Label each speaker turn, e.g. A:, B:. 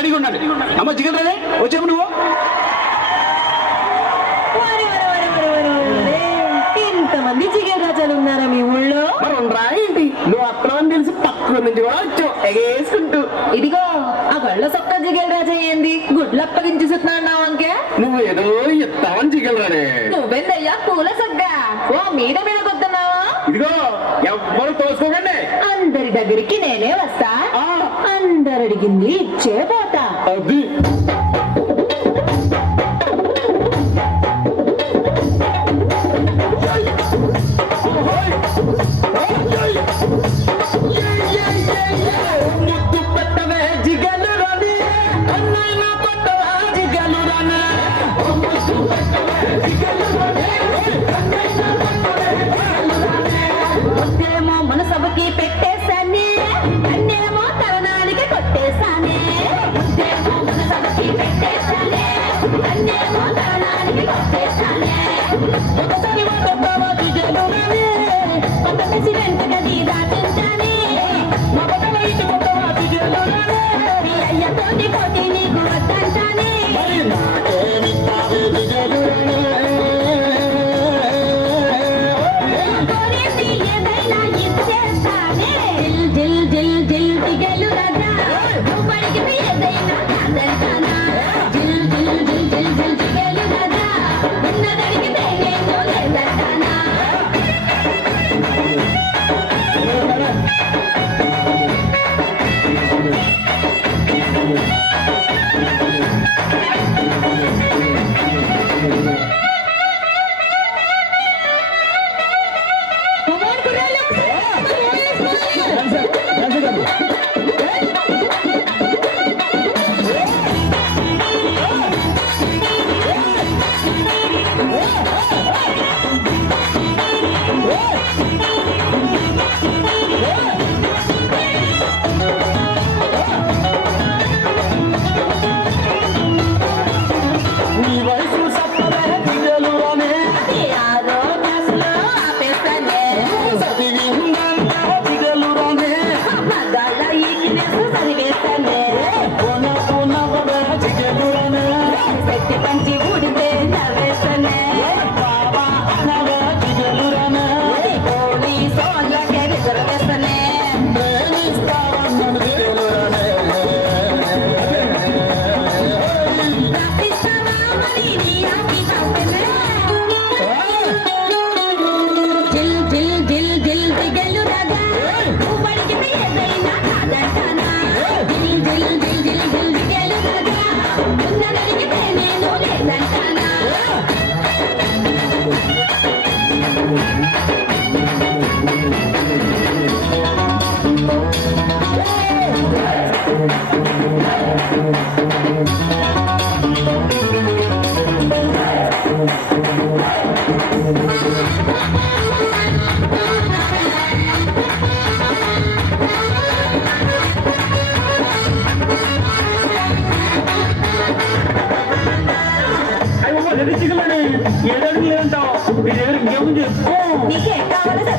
A: అడిగి ఉండండి అమ్మ జిగల్ రెడీ? నువ్వు.
B: రాజాలు ఉన్నారా మీ ఊళ్ళో?
A: ఏంటి? నువ్వు అత్తమని తెలిసి పక్కన నుంచి కూడా వచ్చావు. ఎగేసుకుంటూ.
B: ఇదిగో ఆ గళ్ళ సొక్క జిగల్ రాజా గుడ్లు అప్పగించి సుతున్నావు అంకే?
A: నువ్వు ఏదో ఇస్తావని జిగల్ రాడే.
B: నువ్వెందయ్యా పూల ఓ మీద మీద కొద్దున్నావా
A: ఇదిగో ఎవ్వరు తోసుకోకండి.
B: అందరి దగ్గరికి నేనే వస్తా. అందరు అడిగింది ఇచ్చే
A: Canta! Thank பண்ணு
B: எதற்கு இருந்தான் இது
A: எதற்கு எவுஞ்சு நீ கேட்காவது